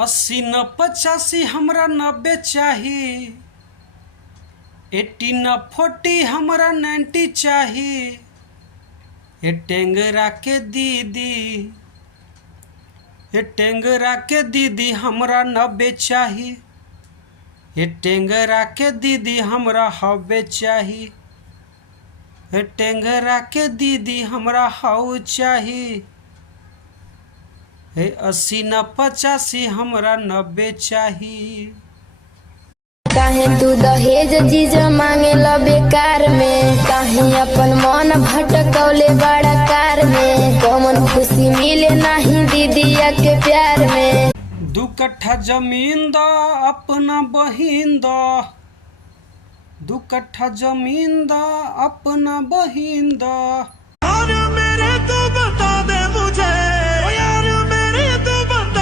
अस्सी न 85 हमरा 90 चाही। 80 न 40 हमरा 90 चाही। ये टेंगरा के दीदी, ये टेंगरा के दीदी हमरा 90 चाही। ये टेंगरा के दीदी हमरा 90 चाही। ये टेंगरा के दीदी हमरा 100 चाही। हे 80 न 85 हमरा 90 चाही। काहे तू दहेज जीजा मांगे ला बेकार में, काहे अपन मन भटकौले बड़ा कार में, कौन खुशी मिले नहीं दीदिया के प्यार में। 2 कट्ठा जमीन दा अपना बहिन दा, 2 कट्ठा जमीन दा अपना बहिन दा। और मेरे तो